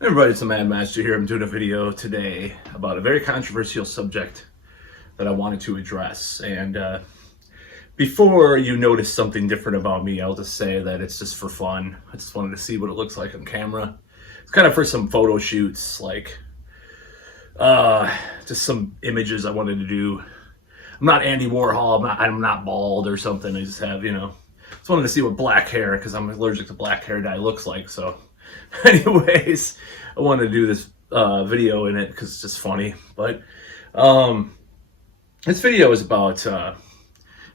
Hey everybody, it's the Mad Master here. I'm doing a video today about a very controversial subject that I wanted to address. And before you notice something different about me, I'll just say that it's just for fun. I just wanted to see what it looks like on camera. It's kind of for some photo shoots, like just some images I wanted to do. I'm not Andy Warhol. I'm not bald or something. I just have, just wanted to see what black hair, because I'm allergic to black hair dye, looks like. So anyways, I wanted to do this video in it because it's just funny. But this video is about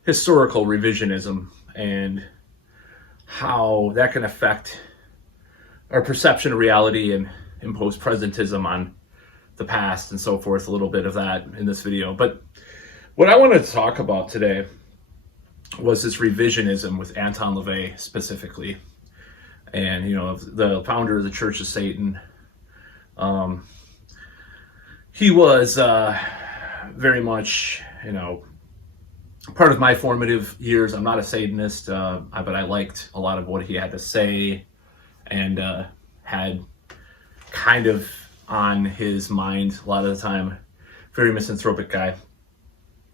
historical revisionism and how that can affect our perception of reality and impose presentism on the past and so forth. A little bit of that in this video. But what I wanted to talk about today was this revisionism with Anton LaVey specifically. And, the founder of the Church of Satan. He was very much, part of my formative years. I'm not a Satanist, but I liked a lot of what he had to say, and had kind of on his mind a lot of the time. Very misanthropic guy.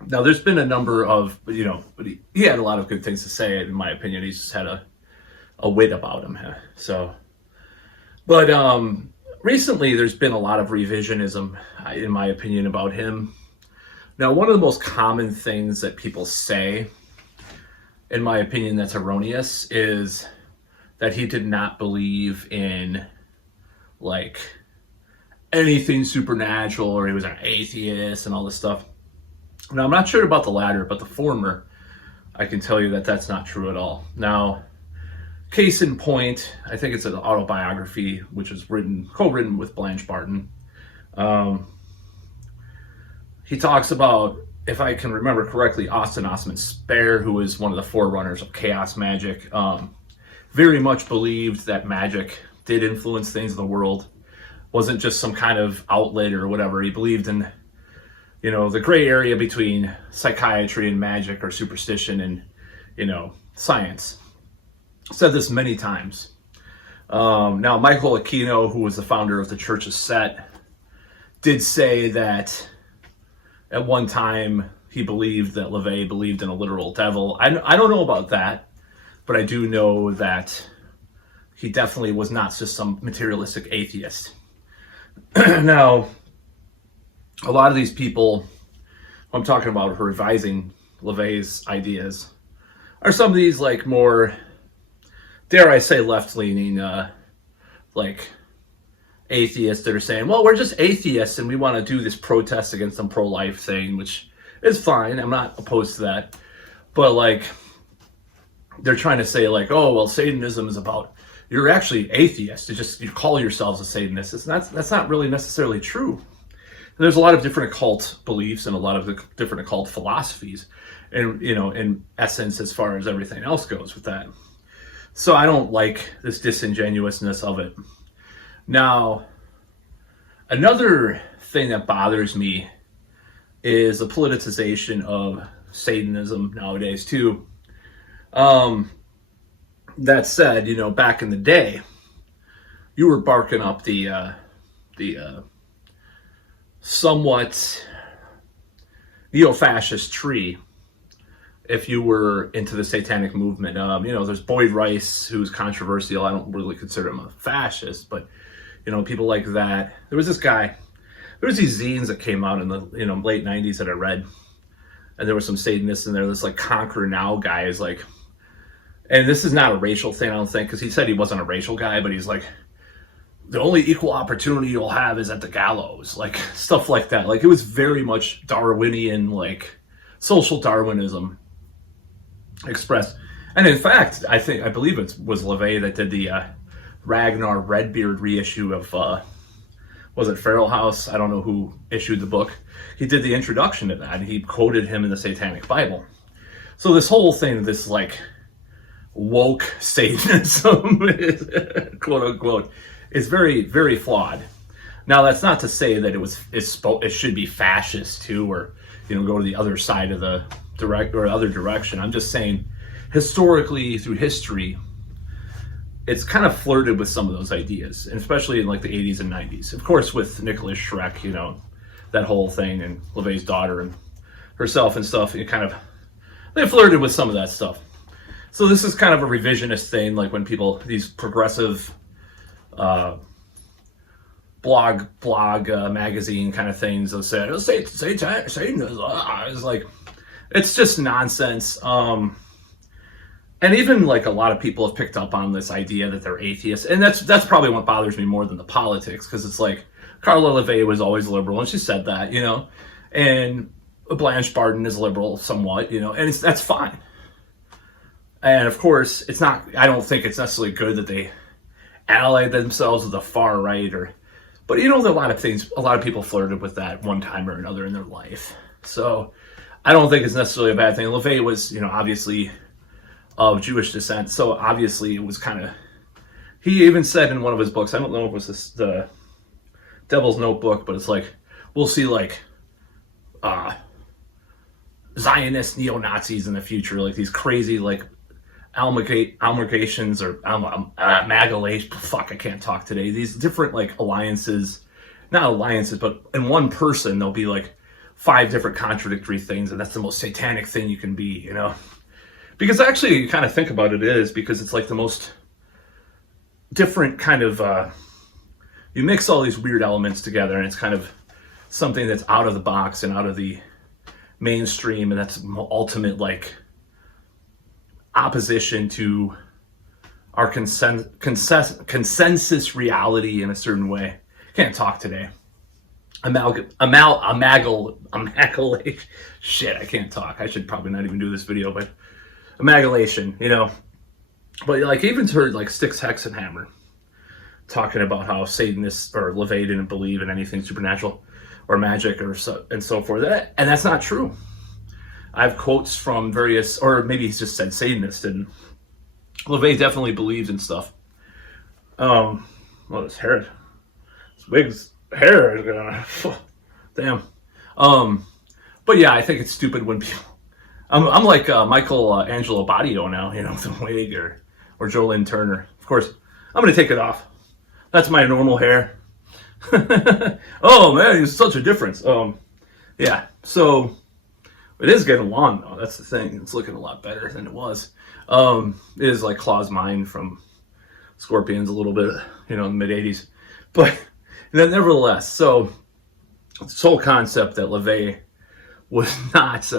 Now, there's been a number of, but he had a lot of good things to say, in my opinion. He's just had a wit about him. So, but recently there's been a lot of revisionism, in my opinion, about him. Now, one of the most common things that people say, in my opinion, that's erroneous, is that he did not believe in like anything supernatural, or he was an atheist and all this stuff. Now, I'm not sure about the latter, but the former, I can tell you that that's not true at all. Now, case in point, I think it's an autobiography, which was co-written with Blanche Barton. He talks about, if I can remember correctly, Austin Osman Spare, who is one of the forerunners of chaos magic, very much believed that magic did influence things in the world. Wasn't just some kind of outlet or whatever. He believed in, the gray area between psychiatry and magic, or superstition and, science. Said this many times. Now, Michael Aquino, who was the founder of the Church of Set, did say that at one time he believed that LaVey believed in a literal devil. I don't know about that, but I do know that he definitely was not just some materialistic atheist. Now, a lot of these people I'm talking about who are revising LaVey's ideas are some of these like more, dare I say, left-leaning, like atheists that are saying, well, we're just atheists and we want to do this protest against some pro-life thing, which is fine. I'm not opposed to that. But like, they're trying to say like, oh, well, Satanism is about, you're actually atheist. You call yourselves a Satanist. That's not really necessarily true. And there's a lot of different occult beliefs and a lot of the different occult philosophies, and, in essence, as far as everything else goes with that. So I don't like this disingenuousness of it. Now, another thing that bothers me is the politicization of Satanism nowadays too. That said, back in the day, you were barking up the somewhat neo-fascist tree if you were into the satanic movement. There's Boyd Rice, who's controversial. I don't really consider him a fascist, but people like that. There was this guy, there was these zines that came out in the late 90s that I read, and there were some Satanists in there. This like Conquer Now guy is like, and this is not a racial thing, I don't think, because he said he wasn't a racial guy, but he's like, the only equal opportunity you'll have is at the gallows, like stuff like that. Like, it was very much Darwinian, like social Darwinism expressed. And in fact, I believe it was LaVey that did the Ragnar Redbeard reissue of was it Feral House? I don't know who issued the book. He did the introduction to that, and he quoted him in the Satanic Bible. So this whole thing, this like woke Satanism, quote unquote, is very, very flawed. Now, that's not to say that it should be fascist too, or go to the other side of the other direction. I'm just saying, historically, through history, it's kind of flirted with some of those ideas, and especially in like the 80s and 90s. Of course, with Nicholas Schreck, you know, that whole thing, and LaVey's daughter and herself and stuff, it kind of, they flirted with some of that stuff. So this is kind of a revisionist thing, like when people, these progressive blog magazine kind of things, they'll say, Satan is, it's like, it's just nonsense. And even like a lot of people have picked up on this idea that they're atheists, and that's probably what bothers me more than the politics, because it's like Carla LaVey was always liberal, and she said that, you know, and Blanche Barden is liberal somewhat, you know, and that's fine. And of course, it's not. I don't think it's necessarily good that they allied themselves with the far right, but you know, a lot of people flirted with that one time or another in their life. So I don't think it's necessarily a bad thing. LaVey was, you know, obviously of Jewish descent, so obviously it was kind of, he even said in one of his books, I don't know if it was the Devil's Notebook, but it's like, we'll see like Zionist neo-Nazis in the future, like these crazy like amalgamations or amalgamation, fuck, I can't talk today, these different like alliances, not alliances, but in one person there'll be like 5 different contradictory things, and that's the most satanic thing you can be, you know. Because actually, you kind of think about it, is because it's like the most different kind of, you mix all these weird elements together, and it's kind of something that's out of the box and out of the mainstream, and that's ultimate like opposition to our consensus reality in a certain way. Can't talk today. Shit, I can't talk. I should probably not even do this video, but amalgamation, you know. But like, even heard like Styx Hexenhammer talking about how Satanists or LaVey didn't believe in anything supernatural or magic or so and so forth, and that's not true. I have quotes from various, or maybe he's just said Satanists, and LaVey definitely believes in stuff. Well, his hair, his wig's hair is gonna, damn. But yeah, I think it's stupid when people, I'm like Michael Angelo Badio now, you know, with a wig, or Jolene Turner. Of course, I'm gonna take it off. That's my normal hair. Oh man, it's such a difference. Yeah, so it is getting long though. That's the thing. It's looking a lot better than it was. It is like Claw's Mind from Scorpions a little bit, you know, in the mid '80s, but nevertheless. So this whole concept that LaVey was not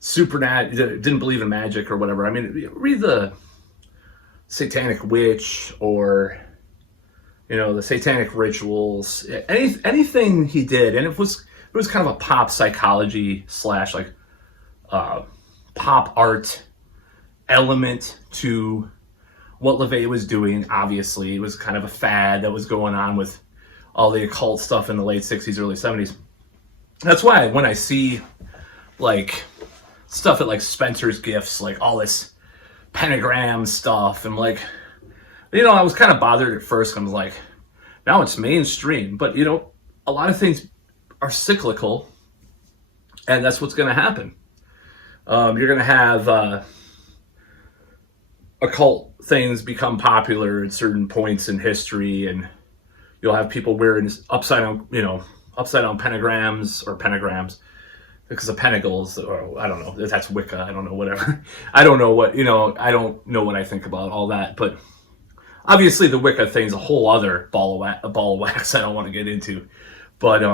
didn't believe in magic or whatever. I mean, read the Satanic Witch, or you know, the Satanic Rituals, anything he did, and it was kind of a pop psychology / like pop art element to what LaVey was doing. Obviously, it was kind of a fad that was going on with all the occult stuff in the late 60s, early 70s. That's why when I see like stuff at like Spencer's Gifts, like all this pentagram stuff, and like, you know, I was kind of bothered at first. I was like, now it's mainstream, but you know, a lot of things are cyclical, and that's what's going to happen. You're going to have occult things become popular at certain points in history, and you'll have people wearing upside down pentagrams, because of pentacles, or I don't know, that's Wicca, I don't know, whatever. I don't know what, you know, I don't know what I think about all that, but obviously the Wicca thing's a whole other ball of wax I don't want to get into. But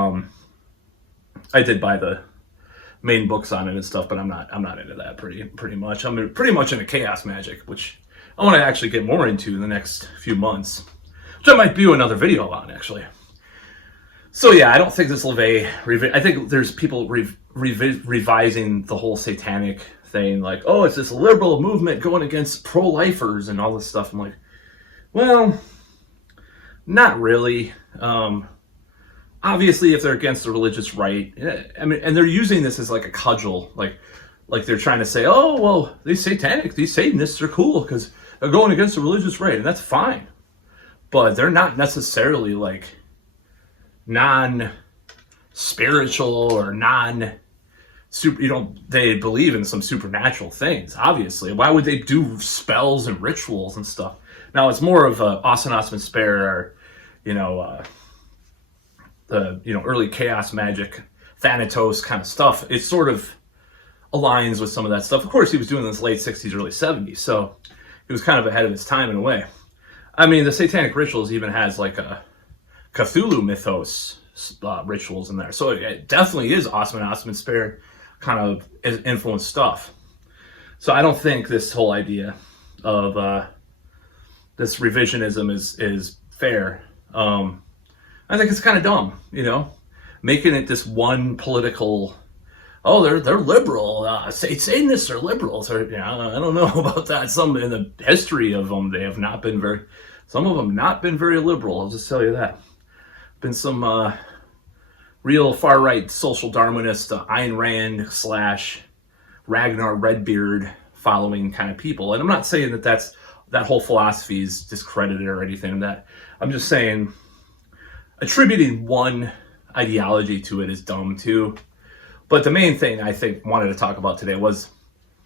I did buy the main books on it and stuff, but I'm not into that pretty much. I'm pretty much into chaos magic, which I want to actually get more into in the next few months, which I might do another video on, actually. So yeah, I don't think this LaVey, I think there's people revising the whole satanic thing, like, oh, it's this liberal movement going against pro-lifers and all this stuff. I'm like, well, not really. Obviously, if they're against the religious right, I mean, and they're using this as like a cudgel, like they're trying to say, oh, well, these Satanists are cool because they're going against the religious right, and that's fine. But they're not necessarily like non-spiritual or non-super, you know, they believe in some supernatural things, obviously. Why would they do spells and rituals and stuff? Now it's more of a Austin Osman Spare, or the early chaos magic, Thanatos kind of stuff. It sort of aligns with some of that stuff. Of course, he was doing this late 60s, early 70s, so he was kind of ahead of his time in a way. I mean, the Satanic Rituals even has like a Cthulhu mythos rituals in there, so it definitely is Osman Spare kind of influenced stuff. So I don't think this whole idea of this revisionism is fair. I think it's kind of dumb, making it this one political. Oh, they're liberal. Satanists are liberals. Or, I don't know about that. Some in the history of them, they have not been very. Some of them not been very liberal. I'll just tell you that. Been some real far right social Darwinist, Ayn Rand / Ragnar Redbeard following kind of people. And I'm not saying that whole philosophy is discredited or anything like that. I'm just saying attributing one ideology to it is dumb too. But the main thing I think wanted to talk about today was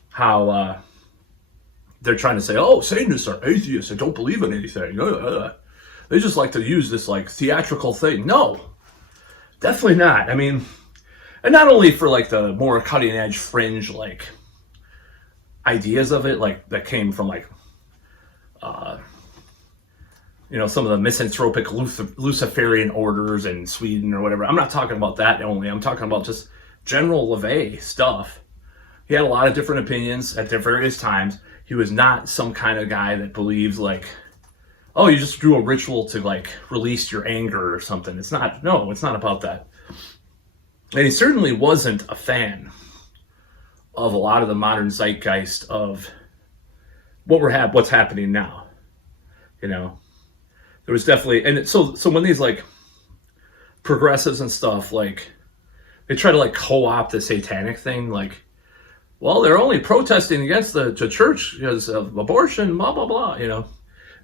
how they're trying to say, oh, Satanists are atheists and don't believe in anything. They just like to use this like theatrical thing. No, definitely not. I mean, and not only for like the more cutting edge fringe like ideas of it, like that came from like some of the misanthropic Luciferian orders in Sweden or whatever. I'm not talking about that only. I'm talking about just general LaVey stuff. He had a lot of different opinions at various times. He was not some kind of guy that believes like, oh, you just do a ritual to like release your anger or something. It's not about that. And he certainly wasn't a fan of a lot of the modern zeitgeist of what's happening now. There was definitely, and so when these like progressives and stuff, like they try to like co-opt the satanic thing, like, well, they're only protesting against the church because of abortion, blah, blah, blah, and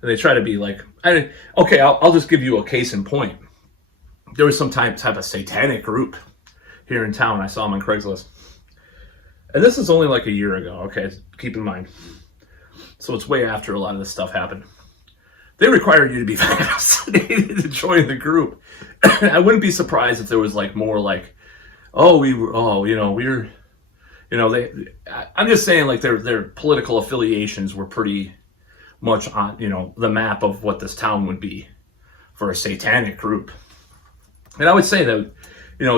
they try to be like, I'll just give you a case in point. There was some type of satanic group here in town. I saw them on Craigslist. And this is only like a year ago, okay? Keep in mind. So it's way after a lot of this stuff happened. They required you to be vaccinated to join the group. I wouldn't be surprised if there was like more like, I'm just saying like their political affiliations were pretty much on, the map of what this town would be for a satanic group. And I would say that,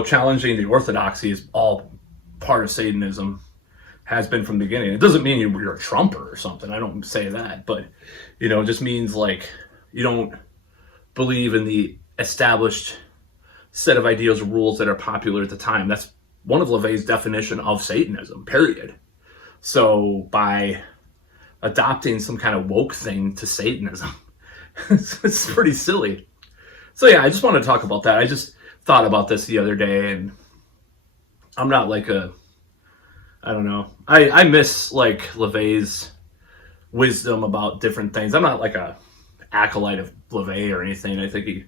challenging the orthodoxy is all part of Satanism, has been from the beginning. It doesn't mean you're a Trumper or something. I don't say that, but, it just means like you don't believe in the established set of ideals or rules that are popular at the time. That's one of LaVey's definition of Satanism, period. So by adopting some kind of woke thing to Satanism, it's pretty silly. So yeah, I just want to talk about that. I just thought about this the other day, and I'm not like I don't know. I miss like LaVey's wisdom about different things. I'm not like a acolyte of LaVey or anything. I think he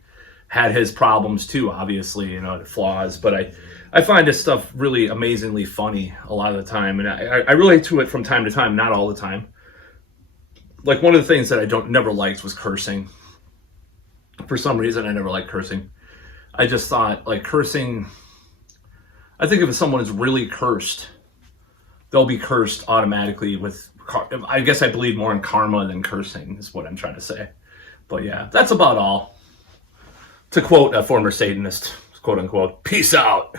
had his problems too, obviously, flaws. But I find his stuff really amazingly funny a lot of the time, and I relate to it from time to time, not all the time. Like one of the things that I never liked was cursing. For some reason, I never liked cursing. I just thought like cursing. I think if someone is really cursed, they'll be cursed automatically with. I guess I believe more in karma than cursing is what I'm trying to say. But yeah, that's about all. To quote a former Satanist, quote unquote, peace out.